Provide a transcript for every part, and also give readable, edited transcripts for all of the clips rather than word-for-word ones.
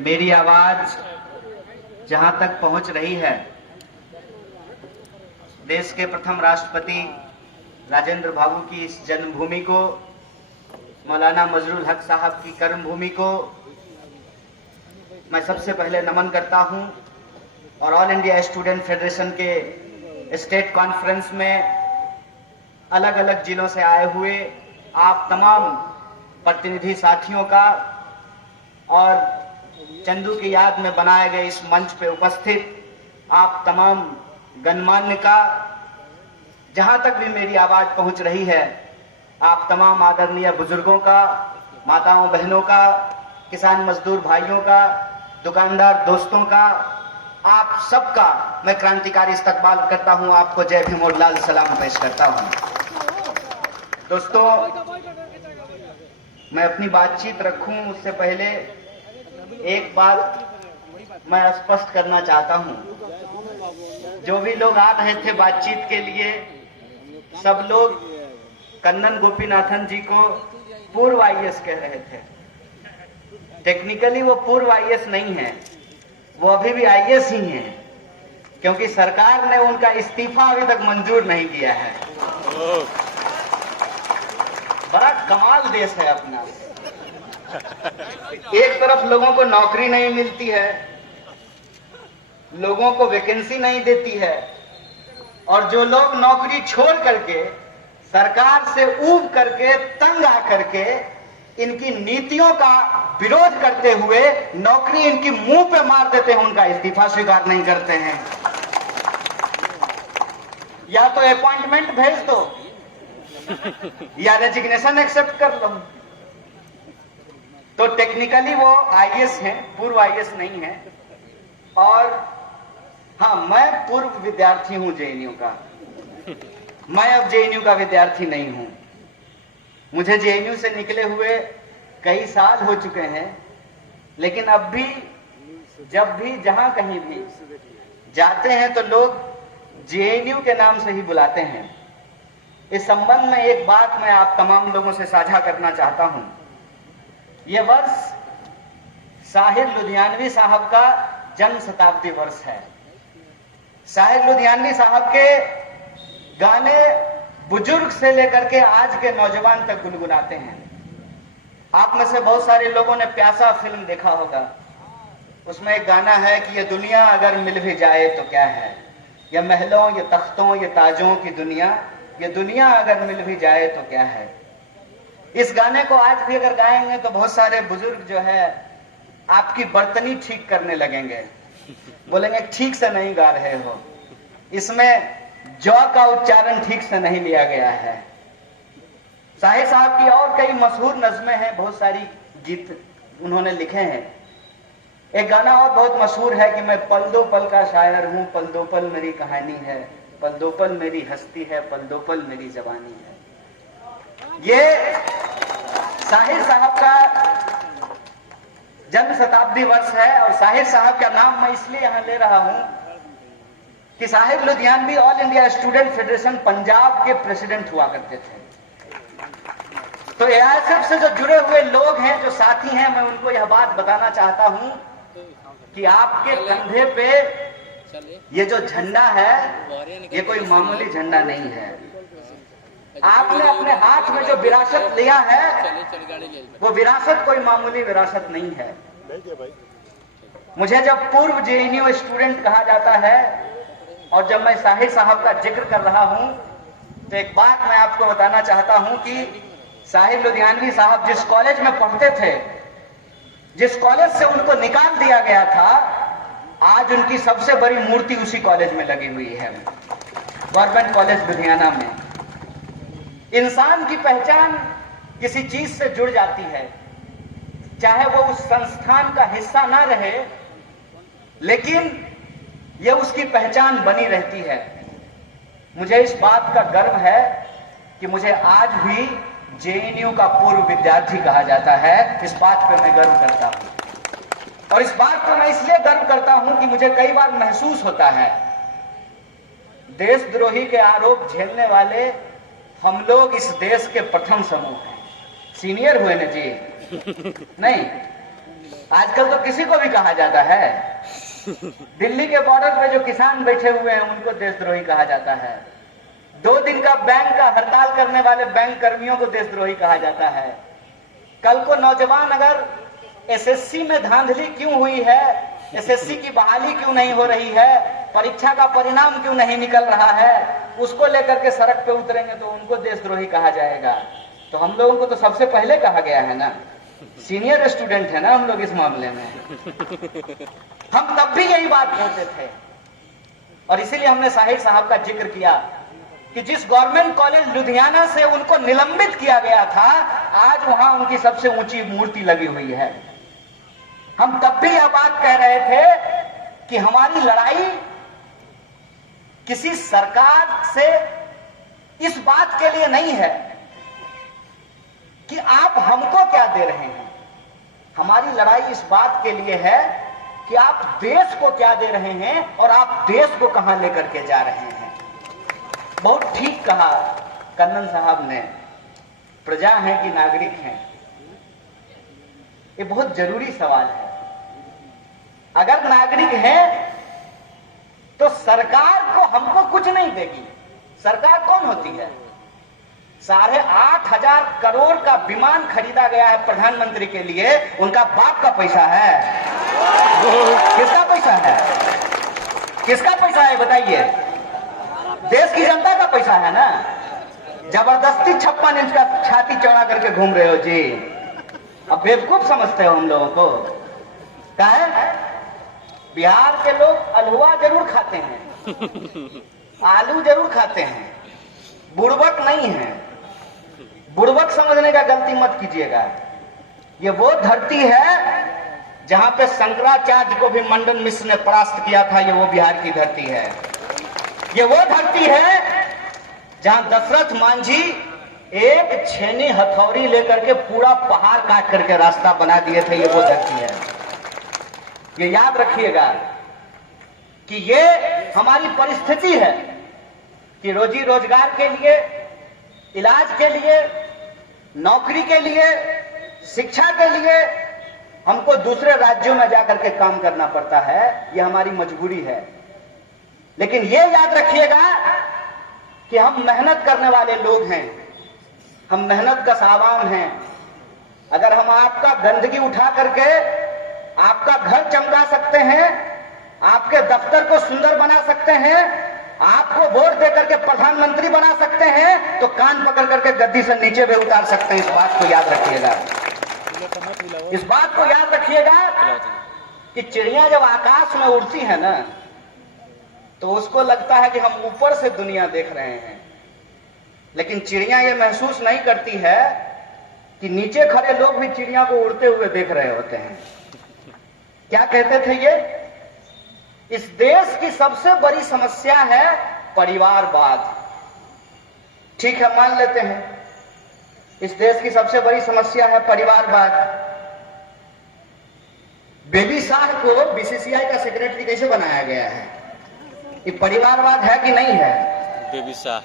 मेरी आवाज जहां तक पहुंच रही है, देश के प्रथम राष्ट्रपति राजेंद्र बाबू की इस जन्मभूमि को, मौलाना मजरूल हक साहब की कर्मभूमि को मैं सबसे पहले नमन करता हूं और ऑल इंडिया स्टूडेंट फेडरेशन के स्टेट कॉन्फ्रेंस में अलग अलग जिलों से आए हुए आप तमाम प्रतिनिधि साथियों का और चंदू की याद में बनाए गए इस मंच पे उपस्थित आप तमाम गणमान्य का, जहां तक भी मेरी आवाज पहुंच रही है, आप तमाम आदरणीय बुजुर्गों का, माताओं बहनों का, किसान मजदूर भाइयों का, दुकानदार दोस्तों का, आप सबका मैं क्रांतिकारी इस्तकबाल करता हूं। आपको जय भीम और लाल सलाम पेश करता हूं। दोस्तों, मैं अपनी बातचीत रखूं उससे पहले एक बात मैं स्पष्ट करना चाहता हूं। जो भी लोग आ रहे थे बातचीत के लिए, सब लोग कन्नन गोपीनाथन जी को पूर्व आईएएस कह रहे थे। टेक्निकली वो पूर्व आईएएस नहीं है, वो अभी भी आईएएस ही हैं, क्योंकि सरकार ने उनका इस्तीफा अभी तक मंजूर नहीं किया है। बड़ा कमाल देश है अपना। एक तरफ लोगों को नौकरी नहीं मिलती है, लोगों को वैकेंसी नहीं देती है, और जो लोग नौकरी छोड़ करके, सरकार से ऊब करके, तंग आकर के इनकी नीतियों का विरोध करते हुए नौकरी इनकी मुंह पे मार देते हैं, उनका इस्तीफा स्वीकार नहीं करते हैं। या तो अपॉइंटमेंट भेज दो या रेजिग्नेशन एक्सेप्ट कर लो। तो टेक्निकली वो आईएएस हैं, पूर्व आईएएस नहीं है। और हाँ, मैं पूर्व विद्यार्थी हूं जेएनयू का। मैं अब जेएनयू का विद्यार्थी नहीं हूं। मुझे जेएनयू से निकले हुए कई साल हो चुके हैं, लेकिन अब भी जब भी जहां कहीं भी जाते हैं तो लोग जेएनयू के नाम से ही बुलाते हैं। इस संबंध में एक बात मैं आप तमाम लोगों से साझा करना चाहता हूं। यह वर्ष साहिर लुधियानवी साहब का जन्म शताब्दी वर्ष है। साहिर लुधियानवी साहब के गाने बुजुर्ग से लेकर के आज के नौजवान तक गुनगुनाते हैं। आप में से बहुत सारे लोगों ने प्यासा फिल्म देखा होगा। उसमें एक गाना है कि ये दुनिया अगर मिल भी जाए तो क्या है, ये महलों, ये तख्तों, ये ताजों की दुनिया, ये दुनिया अगर मिल भी जाए तो क्या है। इस गाने को आज भी अगर गाएंगे तो बहुत सारे बुजुर्ग जो है आपकी बर्तनी ठीक करने लगेंगे, बोलेंगे ठीक से नहीं गा रहे हो, इसमें जौ का उच्चारण ठीक से नहीं लिया गया है। साहिर साहब की और कई मशहूर नज़्में हैं, बहुत सारी गीत उन्होंने लिखे हैं। एक गाना और बहुत मशहूर है कि मैं पल दो पल का शायर हूं, पल दो पल मेरी कहानी है, पल दो पल मेरी हस्ती है, पल दो पल मेरी जवानी है। ये साहिर साहब का जन्म शताब्दी वर्ष है। और साहिर साहब का नाम मैं इसलिए यहां ले रहा हूं कि Sahir Ludhianvi all India student federation Punjab के प्रेसिडेंट हुआ करते थे। तो एआईएसएफ से जो जुड़े हुए लोग हैं, जो साथी हैं, मैं उनको यह बात बताना चाहता हूं कि आपके कंधे पे ये जो झंडा है, ये कोई मामूली झंडा नहीं है। आपने अपने हाथ में जो विरासत लिया है, वो विरासत कोई मामूली विरासत नहीं है। मुझे जब पूर्व जेएनयू स्टूडेंट कहा जाता है और जब मैं साहिर साहब का जिक्र कर रहा हूं, तो एक बात मैं आपको बताना चाहता हूं कि साहिर लुधियानवी साहब जिस कॉलेज में पढ़ते थे, जिस कॉलेज से उनको निकाल दिया गया था, आज उनकी सबसे बड़ी मूर्ति उसी कॉलेज में लगी हुई है, गवर्नमेंट कॉलेज लुधियाना में। इंसान की पहचान किसी चीज से जुड़ जाती है, चाहे वो उस संस्थान का हिस्सा ना रहे, लेकिन यह उसकी पहचान बनी रहती है। मुझे इस बात का गर्व है कि मुझे आज भी जेएनयू का पूर्व विद्यार्थी कहा जाता है। इस बात पर मैं गर्व करता हूं। और इस बात पर मैं इसलिए गर्व करता हूं कि मुझे कई बार महसूस होता है, देशद्रोही के आरोप झेलने वाले हम लोग इस देश के प्रथम समूह हैं। सीनियर हुए ना जी? नहीं, आजकल तो किसी को भी कहा जाता है। दिल्ली के बॉर्डर पे जो किसान बैठे हुए हैं उनको देशद्रोही कहा जाता है। 2 दिन का बैंक का हड़ताल करने वाले बैंक कर्मियों को देशद्रोही कहा जाता है। कल को नौजवान अगर एसएससी में धांधली क्यों हुई है, एसएससी की बहाली क्यों नहीं हो रही है, परीक्षा का परिणाम क्यों नहीं निकल रहा है, उसको लेकर के सड़क पे उतरेंगे तो उनको देशद्रोही कहा जाएगा। तो हम लोगों को तो सबसे पहले कहा गया है ना, सीनियर स्टूडेंट है ना हम लोग इस मामले में। हम तब भी यही बात कहते थे और इसीलिए हमने साहिर साहब का जिक्र किया कि जिस गवर्नमेंट कॉलेज लुधियाना से उनको निलंबित किया गया था, आज वहां उनकी सबसे ऊंची मूर्ति लगी हुई है। हम तब भी यह बात कह रहे थे कि हमारी लड़ाई किसी सरकार से इस बात के लिए नहीं है कि आप हमको क्या दे रहे हैं, हमारी लड़ाई इस बात के लिए है कि आप देश को क्या दे रहे हैं और आप देश को कहां लेकर के जा रहे हैं। बहुत ठीक कहा कन्नन साहब ने, प्रजा है कि नागरिक हैं, ये बहुत जरूरी सवाल है। अगर नागरिक हैं तो सरकार को हमको कुछ नहीं देगी। सरकार कौन होती है? 8,500 करोड़ का विमान खरीदा गया है प्रधानमंत्री के लिए, उनका बाप का पैसा है? किसका पैसा है? किसका पैसा है बताइए? देश की जनता का पैसा है ना। जबरदस्ती 56 इंच का छाती चौड़ा करके घूम रहे हो जी। अब बेवकूफ समझते हो हम लोगों को। क्या है, बिहार के लोग अलहुआ जरूर खाते हैं, आलू जरूर खाते हैं, बुड़बक नहीं है। बुड़बक समझने का गलती मत कीजिएगा। ये वो धरती है जहां पे शंकराचार्य को भी मंडन मिश्र ने परास्त किया था, ये वो बिहार की धरती है। ये वो धरती है जहां दशरथ मांझी एक छेनी हथौड़ी लेकर के पूरा पहाड़ काट करके रास्ता बना दिए थे, ये वो धरती है। ये याद रखिएगा कि ये हमारी परिस्थिति है कि रोजी रोजगार के लिए, इलाज के लिए, नौकरी के लिए, शिक्षा के लिए हमको दूसरे राज्यों में जाकर के काम करना पड़ता है। ये हमारी मजबूरी है। लेकिन ये याद रखिएगा कि हम मेहनत करने वाले लोग हैं, हम मेहनत का सावान हैं। अगर हम आपका गंदगी उठा करके आपका घर चमका सकते हैं, आपके दफ्तर को सुंदर बना सकते हैं, आपको वोट देकर के प्रधानमंत्री बना सकते हैं, तो कान पकड़ करके गद्दी से नीचे भी उतार सकते हैं। इस बात को याद रखिएगा। इस बात को याद रखिएगा कि चिड़िया जब आकाश में उड़ती है ना, तो उसको लगता है कि हम ऊपर से दुनिया देख रहे हैं, लेकिन चिड़िया ये महसूस नहीं करती है कि नीचे खड़े लोग भी चिड़िया को उड़ते हुए देख रहे होते हैं। क्या कहते थे ये? इस देश की सबसे बड़ी समस्या है परिवारवाद। ठीक है, मान लेते हैं इस देश की सबसे बड़ी समस्या है परिवारवाद। बेबी शाह को बीसीसीआई का सेक्रेटरी कैसे बनाया गया है? ये परिवारवाद है कि नहीं है? बेबी शाह।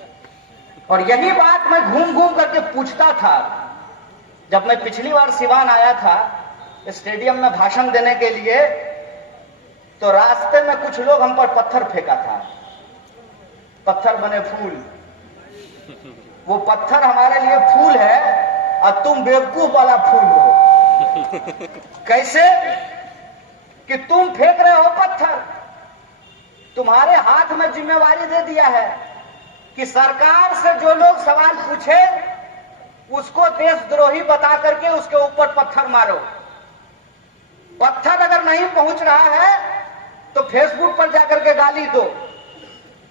और यही बात मैं घूम घूम करके पूछता था। जब मैं पिछली बार सिवान आया था स्टेडियम में भाषण देने के लिए, तो रास्ते में कुछ लोग हम पर पत्थर फेंका था, पत्थर बने फूल। वो पत्थर हमारे लिए फूल है और तुम बेवकूफ वाला फूल हो। कैसे कि तुम फेंक रहे हो पत्थर, तुम्हारे हाथ में जिम्मेवारी दे दिया है कि सरकार से जो लोग सवाल पूछे उसको देशद्रोही बता करके उसके ऊपर पत्थर मारो। पत्थर अगर नहीं पहुंच रहा है तो फेसबुक पर जाकर के गाली दो,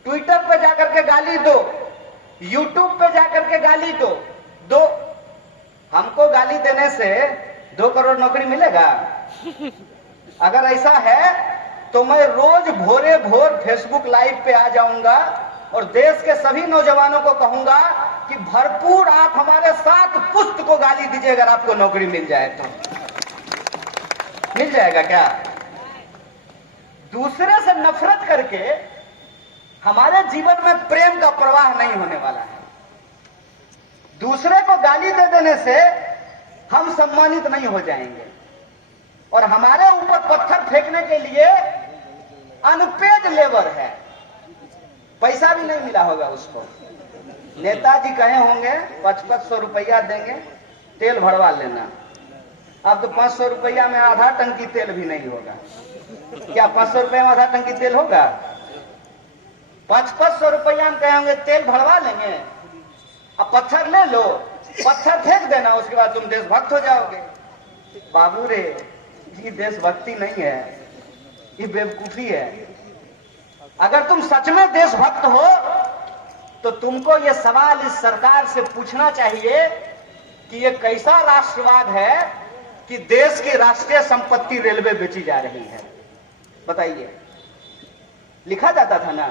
ट्विटर पर जाकर के गाली दो, यूट्यूब पे जाकर के गाली दो। हमको गाली देने से 2 करोड़ नौकरी मिलेगा? अगर ऐसा है तो मैं रोज भोरे भोर फेसबुक लाइव पे आ जाऊंगा और देश के सभी नौजवानों को कहूंगा कि भरपूर आप हमारे साथ पुष्ट को गाली दीजिए अगर आपको नौकरी मिल जाए तो। मिल जाएगा क्या? दूसरे से नफरत करके हमारे जीवन में प्रेम का प्रवाह नहीं होने वाला है। दूसरे को गाली दे देने से हम सम्मानित नहीं हो जाएंगे। और हमारे ऊपर पत्थर फेंकने के लिए अनपेड लेबर है, पैसा भी नहीं मिला होगा उसको। नेताजी कहे होंगे 500 रुपया देंगे, तेल भरवा लेना। अब तो 500 रुपया में आधा टंकी तेल भी नहीं होगा। क्या 500 रुपया में आधा टंकी तेल होगा? 500 रुपया में कहेंगे तेल भरवा लेंगे, अब पत्थर ले लो, पत्थर फेंक देना, उसके बाद तुम देशभक्त हो जाओगे। बाबू रे, ये देशभक्ति नहीं है, ये बेवकूफी है। अगर तुम सच में देशभक्त हो तो तुमको ये सवाल इस सरकार से पूछना चाहिए कि ये कैसा राष्ट्रवाद है कि देश की राष्ट्रीय संपत्ति रेलवे बेची जा रही है। बताइए, लिखा जाता था ना,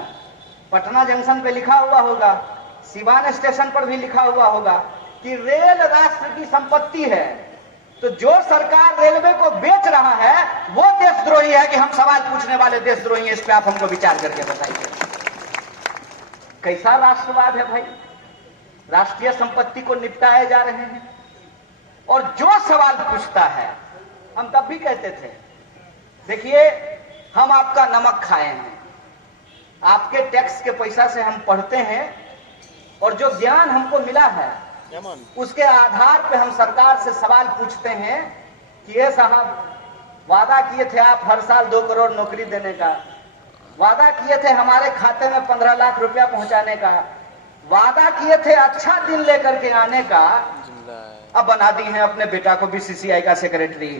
पटना जंक्शन पे लिखा हुआ होगा, सिवान स्टेशन पर भी लिखा हुआ होगा कि रेल राष्ट्र की संपत्ति है। तो जो सरकार रेलवे को बेच रहा है वो देशद्रोही है कि हम सवाल पूछने वाले देशद्रोही हैं? इस पे आप हमको विचार करके बताइए, कैसा राष्ट्रवाद है भाई? राष्ट्रीय संपत्ति को निपटाए जा रहे हैं। और जो सवाल पूछता है, हम तब भी कहते थे, देखिए हम आपका नमक खाए हैं, आपके टैक्स के पैसा से हम पढ़ते हैं, और जो ज्ञान हमको मिला है उसके आधार पे हम सरकार से सवाल पूछते हैं कि ये साहब वादा किए थे आप हर साल 2 करोड़ नौकरी देने का, वादा किए थे हमारे खाते में 15 लाख रुपया पहुंचाने का, वादा किए थे अच्छा दिन लेकर के आने का, अब बना दी हैं अपने बेटा को बीसीसीआई का सेक्रेटरी।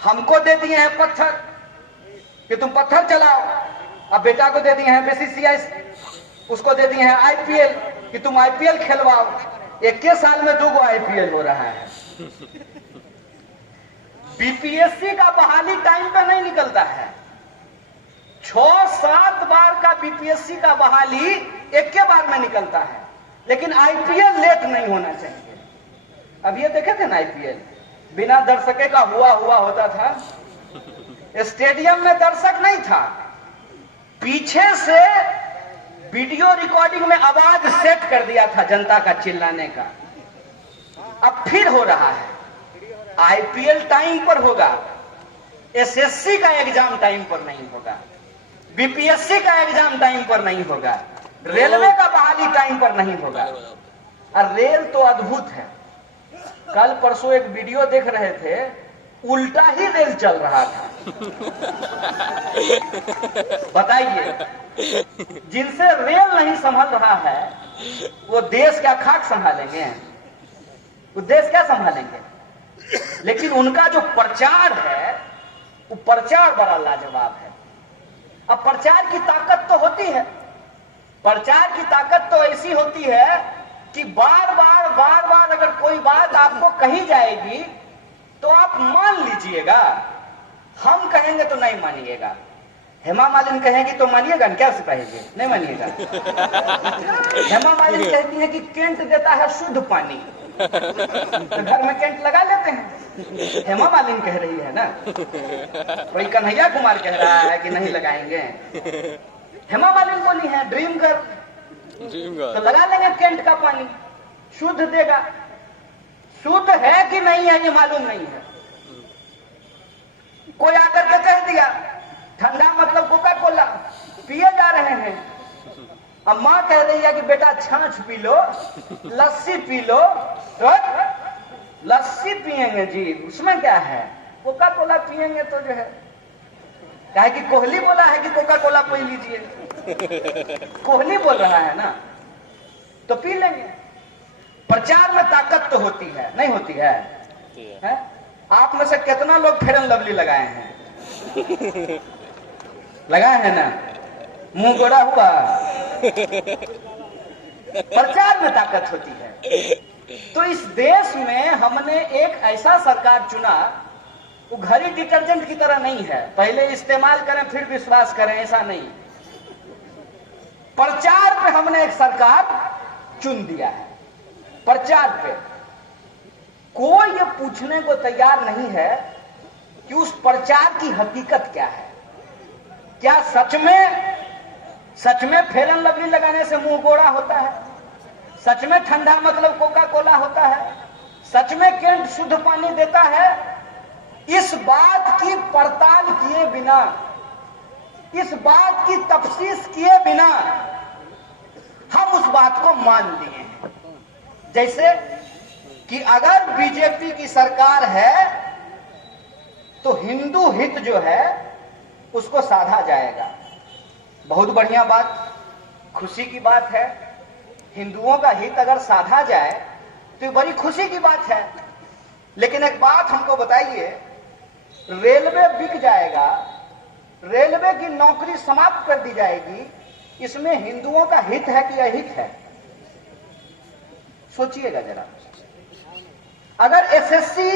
हमको दे दिए हैं पत्थर कि तुम पत्थर चलाओ, अब बेटा को दे दिए हैं बीसीसीआई, उसको दे दिए हैं आईपीएल कि तुम आईपीएल खेलवाओ। 21 साल में 2 आईपीएल हो रहा है। बीपीएससी का बहाली टाइम पे नहीं निकलता है, 6-7 बार का बीपीएससी का बहाली एक के बार में निकलता है, लेकिन आईपीएल लेट नहीं होना चाहिए। अब ये देखे थे ना, आईपीएल बिना दर्शके का हुआ होता था, स्टेडियम में दर्शक नहीं था, पीछे से वीडियो रिकॉर्डिंग में आवाज सेट कर दिया था जनता का चिल्लाने का। अब फिर हो रहा है, आईपीएल टाइम पर होगा, एसएससी का एग्जाम टाइम पर नहीं होगा, बीपीएससी का एग्जाम टाइम पर नहीं होगा, रेलवे का बहाली टाइम पर नहीं होगा। और रेल तो अद्भुत है, कल परसों एक वीडियो देख रहे थे, उल्टा ही रेल चल रहा था। बताइए, जिनसे रेल नहीं संभल रहा है वो देश क्या खाक संभालेंगे? वो देश क्या संभालेंगे? लेकिन उनका जो प्रचार है वो प्रचार बड़ा लाजवाब है। अब प्रचार की ताकत तो होती है, प्रचार की ताकत तो ऐसी होती है कि बार बार अगर कोई बात आपको कही जाएगी तो आप मान लीजिएगा, हम कहेंगे तो नहीं मानिएगा। हेमा मालिनी कहेगी तो मानिएगा? क्या से कहेंगे? नहीं मानिएगा। हेमा मालिनी कहती है कि कैंट देता है शुद्ध पानी, तो घर में कैंट लगा लेते हैं। हेमा मालिनी कह रही है ना, कोई कन्हैया कुमार कह रहा है कि नहीं लगाएंगे। हेमा मालिनी बोली है ड्रीम गर्ल, तो लगा लेंगे कैंट का पानी, शुद्ध देगा। शुद्ध है कि नहीं है ये मालूम नहीं है। कोई आकर के कह दिया ठंडा मतलब कोका कोला पिए जा रहे हैं, अब माँ कह रही है कि बेटा छाछ पी लो, लस्सी पी लो, तो लस्सी पिएंगे जी, उसमें क्या है, कोका कोला पिएंगे तो जो है, क्या कि कोहली बोला है कि कोका कोला पी लीजिए, कोहली बोल रहा है ना, तो पी लेंगे। प्रचार में ताकत तो होती है, नहीं होती है? आप में से कितना लोग फेयर एंड लवली लगाए हैं? लगाए हैं ना, मुंह गोरा हुआ। प्रचार में ताकत होती है। तो इस देश में हमने एक ऐसा सरकार चुना, वो घड़ी डिटर्जेंट की तरह नहीं है, पहले इस्तेमाल करें फिर विश्वास करें, ऐसा नहीं। प्रचार पे हमने एक सरकार चुन दिया है। प्रचार पे कोई ये पूछने को तैयार नहीं है कि उस प्रचार की हकीकत क्या है। क्या सच में फेयर एंड लवली लगाने से मुंह गोरा होता है? सच में ठंडा मतलब कोका कोला होता है? सच में केंट शुद्ध पानी देता है? इस बात की पड़ताल किए बिना, इस बात की तफ्सीस किए बिना हम उस बात को मान लिए हैं। जैसे कि अगर बीजेपी की सरकार है तो हिंदू हित जो है उसको साधा जाएगा। बहुत बढ़िया बात, खुशी की बात है। हिंदुओं का हित अगर साधा जाए तो बड़ी खुशी की बात है। लेकिन एक बात हमको बताइए, रेलवे बिक जाएगा, रेलवे की नौकरी समाप्त कर दी जाएगी, इसमें हिंदुओं का हित है कि अहित है? सोचिएगा जरा। अगर एसएससी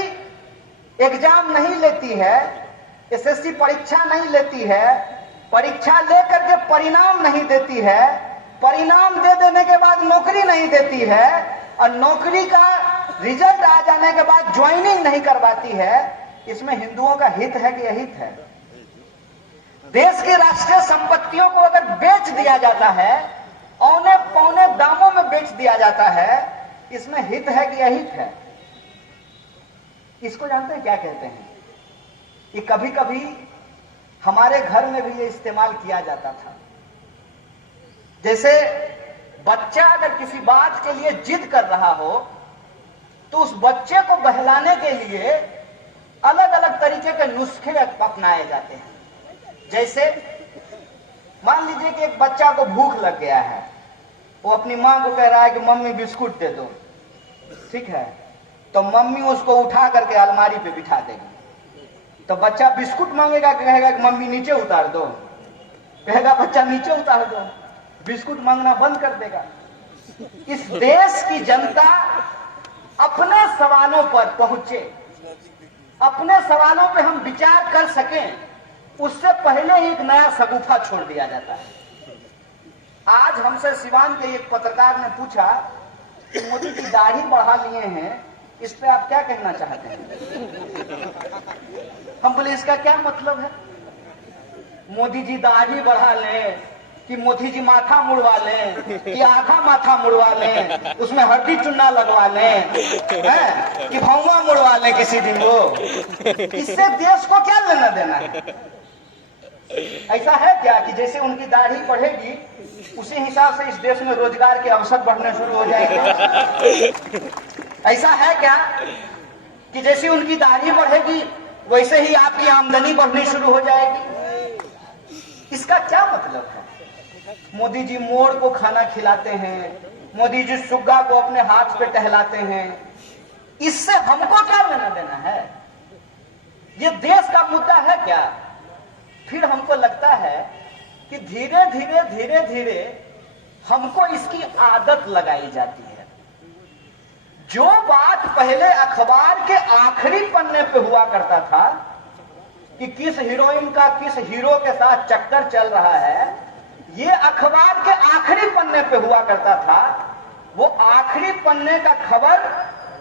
एग्जाम नहीं लेती है, एसएससी परीक्षा नहीं लेती है, परीक्षा लेकर के परिणाम नहीं देती है, परिणाम दे देने के बाद नौकरी नहीं देती है, और नौकरी का रिजल्ट आ जाने के बाद ज्वाइनिंग नहीं करवाती है, इसमें हिंदुओं का हित है कि अहित है? देश की राष्ट्रीय संपत्तियों को अगर बेच दिया जाता है, औने पौने दामों में बेच दिया जाता है, इसमें हित है कि अहित है? इसको जानते हैं क्या कहते हैं? कि कभी कभी हमारे घर में भी ये इस्तेमाल किया जाता था। जैसे बच्चा अगर किसी बात के लिए जिद कर रहा हो तो उस बच्चे को बहलाने के लिए अलग अलग तरीके के नुस्खे अपनाए जाते हैं। जैसे मान लीजिए कि एक बच्चा को भूख लग गया है, वो अपनी मां को कह रहा है कि मम्मी बिस्कुट दे दो, ठीक है? तो मम्मी उसको उठा करके अलमारी पे बिठा देगी। तो बच्चा बिस्कुट मांगेगा, कहेगा कि मम्मी नीचे उतार दो, कहेगा बच्चा नीचे उतार दो, बिस्कुट मांगना बंद कर देगा। इस देश की जनता अपने सवालों पर पहुंचे, अपने सवालों पे हम विचार कर सकें, उससे पहले ही एक नया सगुफा छोड़ दिया जाता है। आज हमसे सिवान के एक पत्रकार ने पूछा कि मोदी जी दाढ़ी बढ़ा लिए हैं, इस पे आप क्या कहना चाहते हैं? हम बोले इसका क्या मतलब है? मोदी जी दाढ़ी बढ़ा लें कि मोदी जी माथा मुड़वा लें कि आधा माथा मुड़वा लें, उसमें हड्डी चुन्ना लगवा लें, कि भौवा मुड़वा लें किसी दिन वो, इससे देश को क्या लेना देना है? ऐसा है क्या कि जैसे उनकी दाढ़ी बढ़ेगी उसी हिसाब से इस देश में रोजगार के अवसर बढ़ने शुरू हो जाएंगे? ऐसा है क्या कि जैसे उनकी दाढ़ी बढ़ेगी वैसे ही आपकी आमदनी बढ़नी शुरू हो जाएगी? इसका क्या मतलब है? मोदी जी मोर को खाना खिलाते हैं, मोदी जी सुग्गा को अपने हाथ पे टहलाते हैं, इससे हमको क्या लेना देना है? ये देश का मुद्दा है क्या? फिर हमको लगता है कि धीरे धीरे धीरे धीरे हमको इसकी आदत लगाई जाती है। जो बात पहले अखबार के आखिरी पन्ने पे हुआ करता था कि किस हीरोइन का किस हीरो के साथ चक्कर चल रहा है, ये अखबार के आखिरी पन्ने पे हुआ करता था। वो आखिरी पन्ने का खबर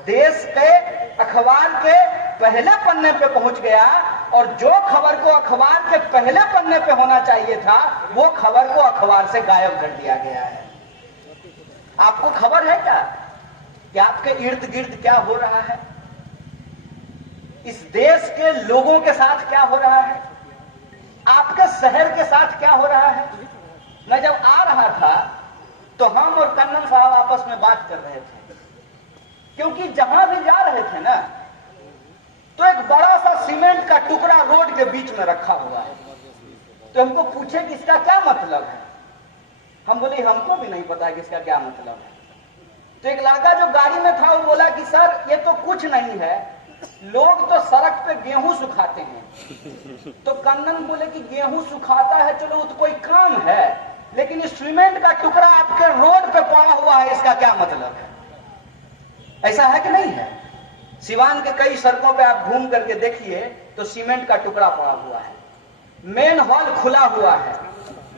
देश के अखबार के पहले पन्ने पे पहुंच गया, और जो खबर को अखबार के पहले पन्ने पे होना चाहिए था वो खबर को अखबार से गायब कर दिया गया है। आपको खबर है क्या कि आपके इर्द गिर्द क्या हो रहा है? इस देश के लोगों के साथ क्या हो रहा है? आपके शहर के साथ क्या हो रहा है? मैं जब आ रहा था तो हम और कन्नन साहब आपस में बात कर रहे थे, क्योंकि जहां भी जा रहे थे ना तो एक बड़ा सा सीमेंट का टुकड़ा रोड के बीच में रखा हुआ है। तो हमको पूछे कि इसका क्या मतलब है? हम बोले हमको भी नहीं पता कि इसका क्या मतलब है। तो एक लड़का जो गाड़ी में था वो बोला कि सर ये तो कुछ नहीं है, लोग तो सड़क पे गेहूं सुखाते हैं। तो कन्नन बोले कि गेहूं सुखाता है, चलो वो तो कोई काम है, लेकिन इस सीमेंट का टुकड़ा आपके रोड पे पड़ा हुआ है, इसका क्या मतलब है? ऐसा है कि नहीं है? सिवान के कई सड़कों पे आप घूम करके देखिए तो सीमेंट का टुकड़ा पड़ा हुआ है, मेन हॉल खुला हुआ है,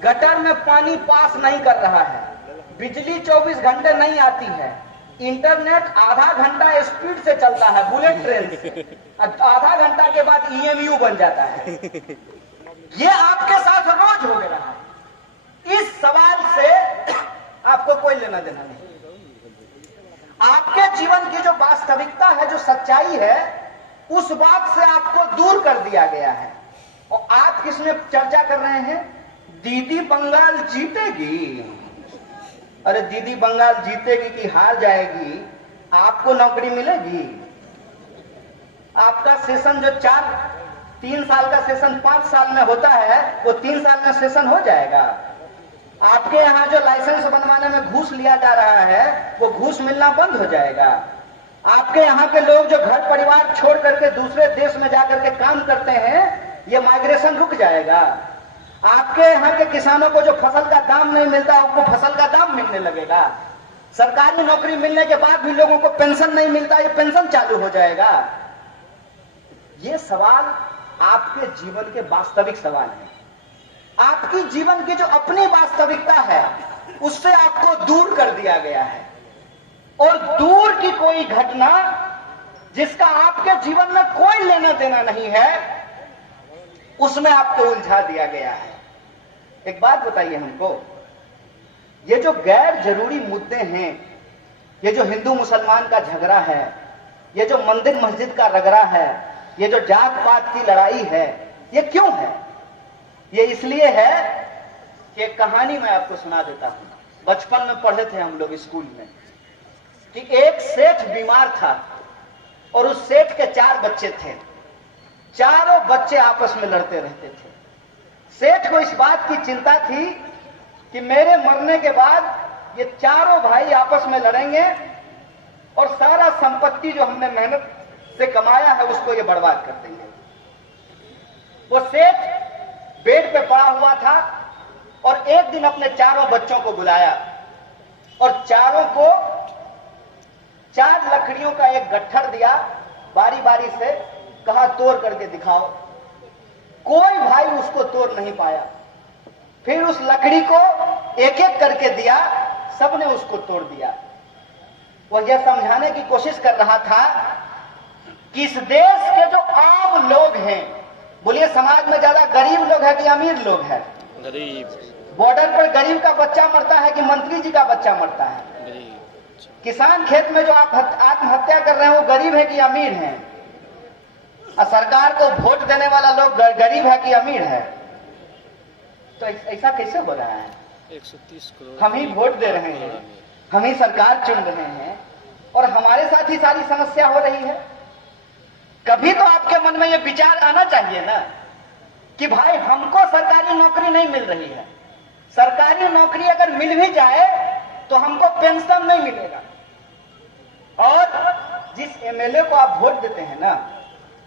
गटर में पानी पास नहीं कर रहा है, बिजली 24 घंटे नहीं आती है, इंटरनेट आधा घंटा स्पीड से चलता है बुलेट ट्रेन से, आधा घंटा के बाद ईएमयू बन जाता है। ये आपके साथ रोज हो रहा है। इस सवाल से आपको कोई लेना देना नहीं। आपके जीवन की जो वास्तविकता है, जो सच्चाई है, उस बात से आपको दूर कर दिया गया है। और आप किसमें चर्चा कर रहे हैं? दीदी बंगाल जीतेगी। अरे दीदी बंगाल जीतेगी कि हार जाएगी, आपको नौकरी मिलेगी? आपका सेशन जो 3 साल का सेशन 5 साल में होता है, वो 3 साल में सेशन हो जाएगा। आपके यहाँ जो लाइसेंस बनवाने में घूस लिया जा रहा है, वो घूस मिलना बंद हो जाएगा। आपके यहाँ के लोग जो घर परिवार छोड़ करके दूसरे देश में जाकर के काम करते हैं, ये माइग्रेशन रुक जाएगा। आपके यहाँ के किसानों को जो फसल का दाम नहीं मिलता, उनको फसल का दाम मिलने लगेगा। सरकारी नौकरी मिलने के बाद भी लोगों को पेंशन नहीं मिलता, ये पेंशन चालू हो जाएगा। ये सवाल आपके जीवन के वास्तविक सवाल है। आपकी जीवन की जो अपनी वास्तविकता है, उससे आपको दूर कर दिया गया है। और दूर की कोई घटना जिसका आपके जीवन में कोई लेना देना नहीं है, उसमें आपको उलझा दिया गया है। एक बात बताइए हमको, ये जो गैर जरूरी मुद्दे हैं, ये जो हिंदू मुसलमान का झगड़ा है, ये जो मंदिर मस्जिद का रगड़ा है, ये जो जात पात की लड़ाई है, ये क्यों है? ये इसलिए है कि एक कहानी मैं आपको सुना देता हूं। बचपन में पढ़े थे हम लोग स्कूल में कि एक सेठ बीमार था और उस सेठ के 4 बच्चे थे। चारों बच्चे आपस में लड़ते रहते थे। सेठ को इस बात की चिंता थी कि मेरे मरने के बाद ये चारों भाई आपस में लड़ेंगे और सारा संपत्ति जो हमने मेहनत से कमाया है, उसको ये बर्बाद कर देंगे। वो सेठ बेड पे पड़ा हुआ था और एक दिन अपने चारों बच्चों को बुलाया और चारों को 4 लकड़ियों का एक गट्ठर दिया, बारी बारी से कहा तोड़ करके दिखाओ। कोई भाई उसको तोड़ नहीं पाया। फिर उस लकड़ी को एक एक करके दिया, सबने उसको तोड़ दिया। वह यह समझाने की कोशिश कर रहा था कि इस देश के जो आम लोग हैं, बोलिए समाज में ज्यादा गरीब लोग है कि अमीर लोग है? गरीब। बॉर्डर पर गरीब का बच्चा मरता है कि मंत्री जी का बच्चा मरता है? गरीब। किसान खेत में जो आप आत्महत्या कर रहे हैं, वो गरीब है कि अमीर है? और सरकार को वोट देने वाला लोग गरीब है कि अमीर है? तो ऐसा कैसे हो रहा है? 130 करोड़ हम ही वोट दे रहे हैं, हम ही सरकार चुन रहे हैं और हमारे साथ ही सारी समस्या हो रही है। कभी तो आपके मन में यह विचार आना चाहिए ना कि भाई हमको सरकारी नौकरी नहीं मिल रही है, सरकारी नौकरी अगर मिल भी जाए तो हमको पेंशन नहीं मिलेगा। और जिस एमएलए को आप वोट देते हैं ना,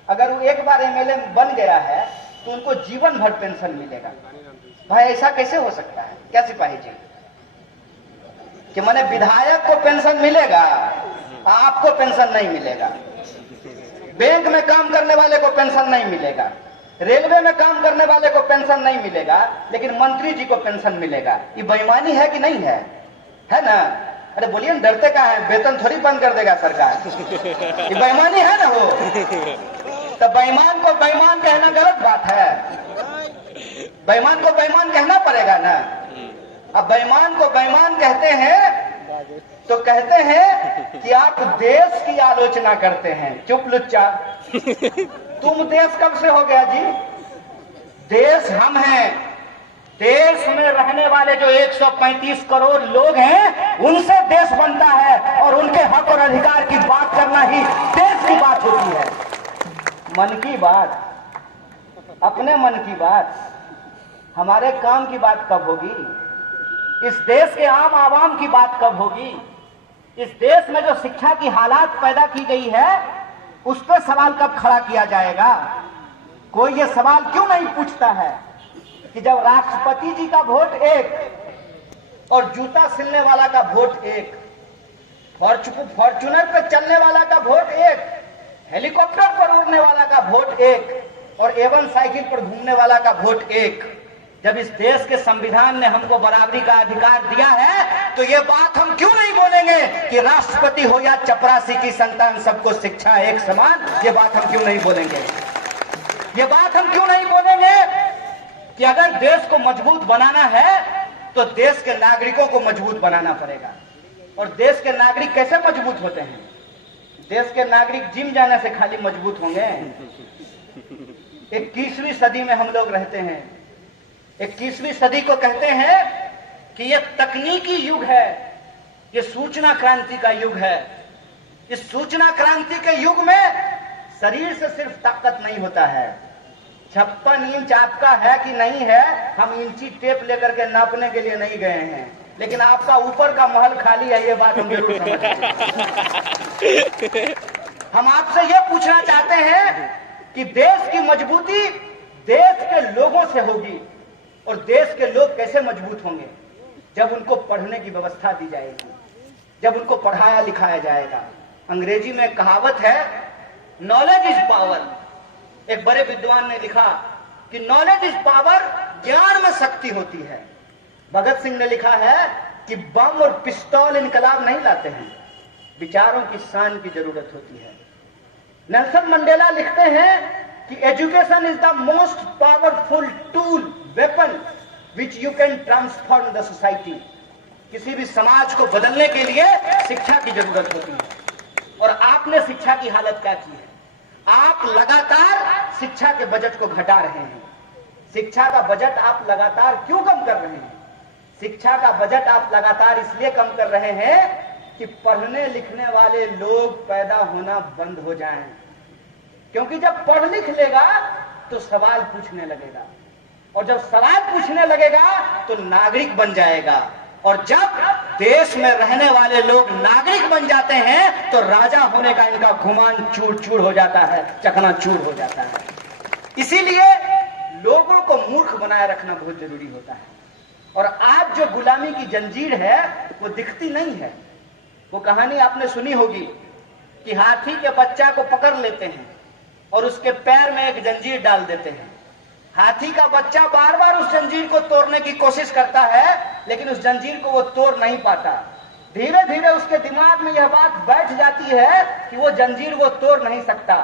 अगर वो एक बार एमएलए बन गया है तो उनको जीवन भर पेंशन मिलेगा। भाई ऐसा कैसे हो सकता है? क्या सिपाही जी, कि माने विधायक को पेंशन मिलेगा, आपको पेंशन नहीं मिलेगा? बैंक में काम करने वाले को पेंशन नहीं मिलेगा, रेलवे में काम करने वाले को पेंशन नहीं मिलेगा, लेकिन मंत्री जी को पेंशन मिलेगा। ये बेईमानी है कि नहीं है? है ना? अरे बोलिए, डरते का है? वेतन थोड़ी बंद कर देगा सरकार। ये बेईमानी है ना? वो तो बेईमान को बेईमान कहना गलत बात है। बेईमान को बेईमान कहना पड़ेगा ना। अब बेईमान को बेईमान कहते हैं तो कहते हैं कि आप देश की आलोचना करते हैं। चुप लुच्चा, तुम देश कब से हो गया जी? देश हम हैं। देश में रहने वाले जो 135 करोड़ लोग हैं, उनसे देश बनता है और उनके हक और अधिकार की बात करना ही देश की बात होती है। मन की बात, अपने मन की बात, हमारे काम की बात कब होगी? इस देश के आम आवाम की बात कब होगी? इस देश में जो शिक्षा की हालात पैदा की गई है, उस पर सवाल कब खड़ा किया जाएगा? कोई ये सवाल क्यों नहीं पूछता है कि जब राष्ट्रपति जी का वोट एक और जूता सिलने वाला का वोट एक, फॉर्चूनर पर चलने वाला का वोट एक, हेलीकॉप्टर पर उड़ने वाला का वोट एक और एवन साइकिल पर घूमने वाला का वोट एक, जब इस देश के संविधान ने हमको बराबरी का अधिकार दिया है, तो ये बात हम क्यों नहीं बोलेंगे कि राष्ट्रपति हो या चपरासी की संतान, सबको शिक्षा एक समान? ये बात हम क्यों नहीं बोलेंगे? ये बात हम क्यों नहीं बोलेंगे कि अगर देश को मजबूत बनाना है तो देश के नागरिकों को मजबूत बनाना पड़ेगा? और देश के नागरिक कैसे मजबूत होते हैं? देश के नागरिक जिम जाने से खाली मजबूत होंगे? 21वीं सदी में हम लोग रहते हैं। 21वीं सदी को कहते हैं कि यह तकनीकी युग है, यह सूचना क्रांति का युग है। इस सूचना क्रांति के युग में शरीर से सिर्फ ताकत नहीं होता है, 56 इंच आपका है कि नहीं है, हम इंची टेप लेकर के नापने के लिए नहीं गए हैं, लेकिन आपका ऊपर का महल खाली है, ये बात हम जरूर समझते हैं। हम आपसे ये पूछना चाहते हैं कि देश की मजबूती देश के लोगों से होगी, और देश के लोग कैसे मजबूत होंगे? जब उनको पढ़ने की व्यवस्था दी जाएगी, जब उनको पढ़ाया लिखाया जाएगा। अंग्रेजी में कहावत है, नॉलेज इज पावर। एक बड़े विद्वान ने लिखा कि नॉलेज इज पावर, ज्ञान में शक्ति होती है। भगत सिंह ने लिखा है कि बम और पिस्तौल इनकलाब नहीं लाते हैं, विचारों की शान की जरूरत होती है। नेल्सन मंडेला लिखते हैं कि education is the most powerful tool weapon which you can transform the society. किसी भी समाज को बदलने के लिए शिक्षा की जरूरत होती है। और आपने शिक्षा की हालत क्या की है? आप लगातार शिक्षा के बजट को घटा रहे हैं। शिक्षा का बजट आप लगातार क्यों कम कर रहे हैं? शिक्षा का बजट आप लगातार इसलिए कम कर रहे हैं कि पढ़ने लिखने वाले लोग पैदा होना बंद हो जाएं। क्योंकि जब पढ़ लिख लेगा तो सवाल पूछने लगेगा, और जब सवाल पूछने लगेगा तो नागरिक बन जाएगा, और जब देश में रहने वाले लोग नागरिक बन जाते हैं तो राजा होने का इनका गुमान चूर चूर हो जाता है, चकनाचूर हो जाता है। इसीलिए लोगों को मूर्ख बनाए रखना बहुत जरूरी होता है। और आज जो गुलामी की जंजीर है वो दिखती नहीं है। वो कहानी आपने सुनी होगी कि हाथी के बच्चा को पकड़ लेते हैं और उसके पैर में एक जंजीर डाल देते हैं। हाथी का बच्चा बार बार उस जंजीर को तोड़ने की कोशिश करता है, लेकिन उस जंजीर को वो तोड़ नहीं पाता। धीरे धीरे उसके दिमाग में यह बात बैठ जाती है कि वो जंजीर वो तोड़ नहीं सकता।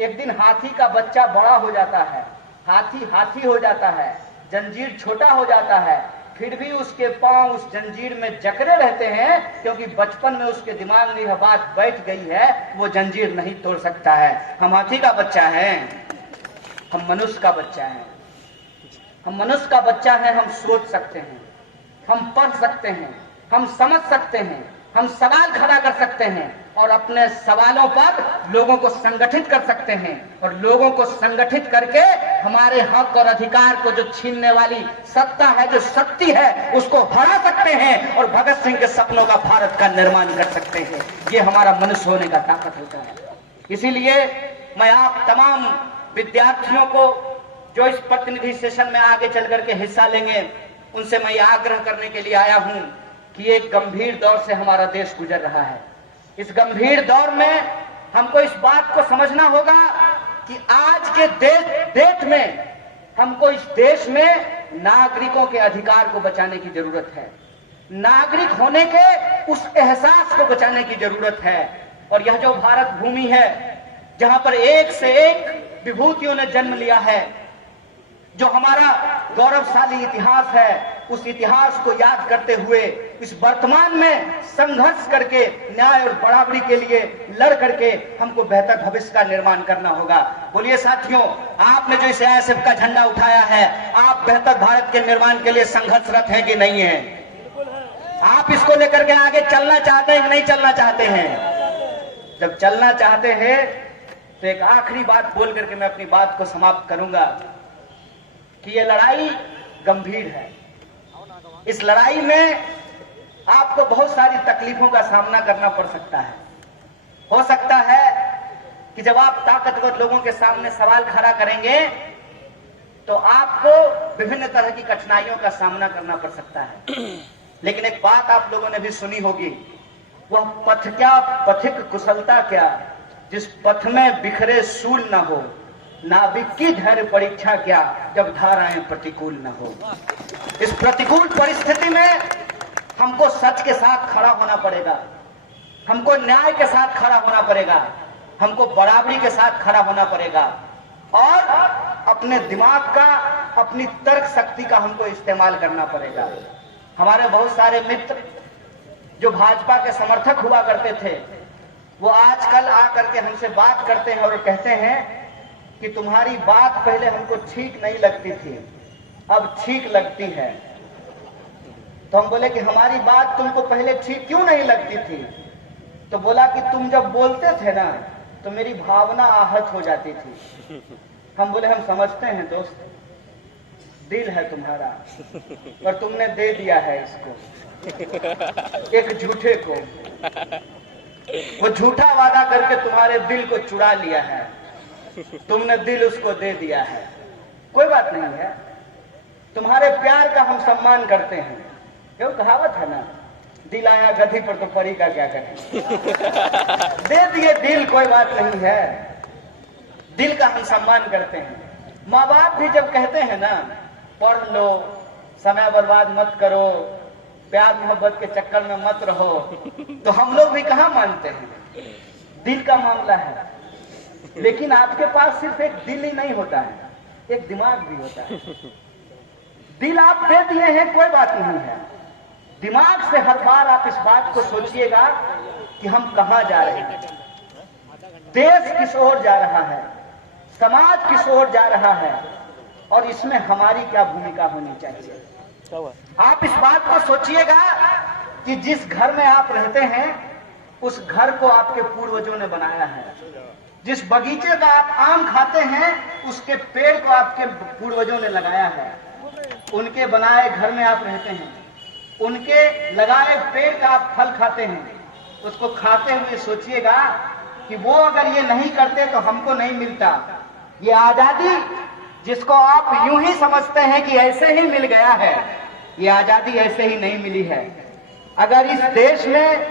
एक दिन हाथी का बच्चा बड़ा हो जाता है, हाथी हो जाता है, जंजीर छोटा हो जाता है, फिर भी उसके पांव उस जंजीर में जकड़े रहते हैं, क्योंकि बचपन में उसके दिमाग में यह बात बैठ गई है, वो जंजीर नहीं तोड़ सकता है। हम हाथी का बच्चा है, हम मनुष्य का बच्चा है। हम मनुष्य का बच्चा है, हम सोच सकते हैं, हम पढ़ सकते हैं, हम समझ सकते हैं, हम सवाल खड़ा कर सकते हैं, और अपने सवालों पर लोगों को संगठित कर सकते हैं, और लोगों को संगठित करके हमारे हक और अधिकार को जो छीनने वाली सत्ता है, जो शक्ति है, उसको हरा सकते हैं, और भगत सिंह के सपनों का भारत का निर्माण कर सकते हैं। ये हमारा मनुष्य होने का ताकत होता है। इसीलिए मैं आप तमाम विद्यार्थियों को जो इस प्रतिनिधि सेशन में आगे चल करके हिस्सा लेंगे, उनसे मैं आग्रह करने के लिए आया हूं कि एक गंभीर दौर से हमारा देश गुजर रहा है। इस गंभीर दौर में हमको इस बात को समझना होगा कि आज के डेट में हमको इस देश में नागरिकों के अधिकार को बचाने की जरूरत है। नागरिक होने के उस एहसास को बचाने की जरूरत है। और यह जो भारत भूमि है, जहां पर एक से एक विभूतियों ने जन्म लिया है, जो हमारा गौरवशाली इतिहास है, उस इतिहास को याद करते हुए इस वर्तमान में संघर्ष करके न्याय और बराबरी के लिए लड़ करके हमको बेहतर भविष्य का निर्माण करना होगा। बोलिए साथियों, आपने जो इस AISF का झंडा उठाया है, आप बेहतर भारत के निर्माण के लिए संघर्षरत हैं कि नहीं है? आप इसको लेकर के आगे चलना चाहते हैं कि नहीं चलना चाहते हैं? जब चलना चाहते हैं तो एक आखिरी बात बोल करके मैं अपनी बात को समाप्त करूंगा कि ये लड़ाई गंभीर है। इस लड़ाई में आपको बहुत सारी तकलीफों का सामना करना पड़ सकता है। हो सकता है कि जब आप ताकतवर लोगों के सामने सवाल खड़ा करेंगे तो आपको विभिन्न तरह की कठिनाइयों का सामना करना पड़ सकता है। लेकिन एक बात आप लोगों ने भी सुनी होगी, वह पथ क्या पथिक कुशलता क्या, जिस पथ में बिखरे सूल न हो, नाविक की धैर्य परीक्षा क्या, जब धाराएं प्रतिकूल न हो। इस प्रतिकूल परिस्थिति में हमको सच के साथ खड़ा होना पड़ेगा, हमको न्याय के साथ खड़ा होना पड़ेगा, हमको बराबरी के साथ खड़ा होना पड़ेगा, और अपने दिमाग का, अपनी तर्क शक्ति का हमको इस्तेमाल करना पड़ेगा। हमारे बहुत सारे मित्र जो भाजपा के समर्थक हुआ करते थे, वो आजकल आकर के हमसे बात करते हैं और कहते हैं कि तुम्हारी बात पहले हमको ठीक नहीं लगती थी, अब ठीक लगती है। तो हम बोले कि हमारी बात तुमको पहले ठीक क्यों नहीं लगती थी? तो बोला कि तुम जब बोलते थे ना तो मेरी भावना आहत हो जाती थी। हम बोले हम समझते हैं दोस्त, दिल है तुम्हारा, पर तुमने दे दिया है इसको एक झूठे को। वो झूठा वादा करके तुम्हारे दिल को चुरा लिया है, तुमने दिल उसको दे दिया है। कोई बात नहीं है, तुम्हारे प्यार का हम सम्मान करते हैं। क्यों कहावत है ना, दिल आया गधी पर तो परी का क्या करें। दे दिए दिल, कोई बात नहीं है, दिल का हम सम्मान करते हैं। माँ बाप भी जब कहते हैं ना पढ़ लो, समय बर्बाद मत करो, प्यार मोहब्बत के चक्कर में मत रहो, तो हम लोग भी कहाँ मानते हैं। दिल का मामला है, लेकिन आपके पास सिर्फ एक दिल ही नहीं होता है, एक दिमाग भी होता है। दिल आप दे दिए हैं, कोई बात नहीं है, दिमाग से हर बार आप इस बात को सोचिएगा कि हम कहां जा रहे हैं, देश किस ओर जा रहा है, समाज किस ओर जा रहा है, और इसमें हमारी क्या भूमिका होनी चाहिए। आप इस बात को सोचिएगा कि जिस घर में आप रहते हैं उस घर को आपके पूर्वजों ने बनाया है। जिस बगीचे का आप आम खाते हैं उसके पेड़ को आपके पूर्वजों ने लगाया है। उनके बनाए घर में आप रहते हैं, उनके लगाए पेड़ का आप फल खाते हैं। उसको खाते हुए सोचिएगा कि वो अगर ये नहीं करते तो हमको नहीं मिलता। ये आजादी जिसको आप यूं ही समझते हैं कि ऐसे ही मिल गया है, ये आजादी ऐसे ही नहीं मिली है। अगर इस देश में,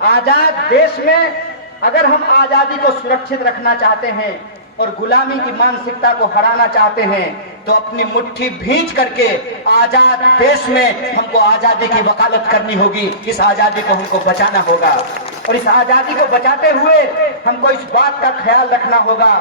आजाद देश में, अगर हम आजादी को सुरक्षित रखना चाहते हैं और गुलामी की मानसिकता को हराना चाहते हैं तो अपनी मुट्ठी भींच करके आजाद देश में हमको आजादी की वकालत करनी होगी। इस आजादी को हमको बचाना होगा और इस आजादी को बचाते हुए हमको इस बात का ख्याल रखना होगा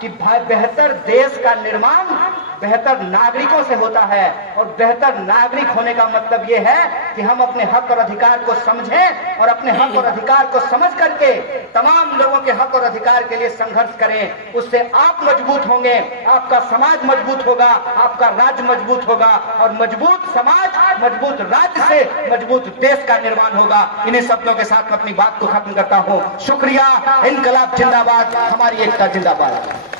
कि बेहतर देश का निर्माण बेहतर नागरिकों से होता है। और बेहतर नागरिक होने का मतलब यह है कि हम अपने हक और अधिकार को समझें और अपने हक और अधिकार को समझ करके तमाम लोगों के हक और अधिकार के लिए संघर्ष करें। उससे आप मजबूत होंगे, आपका समाज मजबूत होगा, आपका राज्य मजबूत होगा और मजबूत समाज, मजबूत राज्य से मजबूत देश का निर्माण होगा। इन्हीं शब्दों के साथ मैं अपनी बात को खत्म करता हूँ। शुक्रिया। इनकलाब जिंदाबाद, हमारी एकता जिंदाबाद।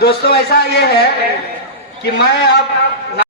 दोस्तों ऐसा ये है कि मैं अब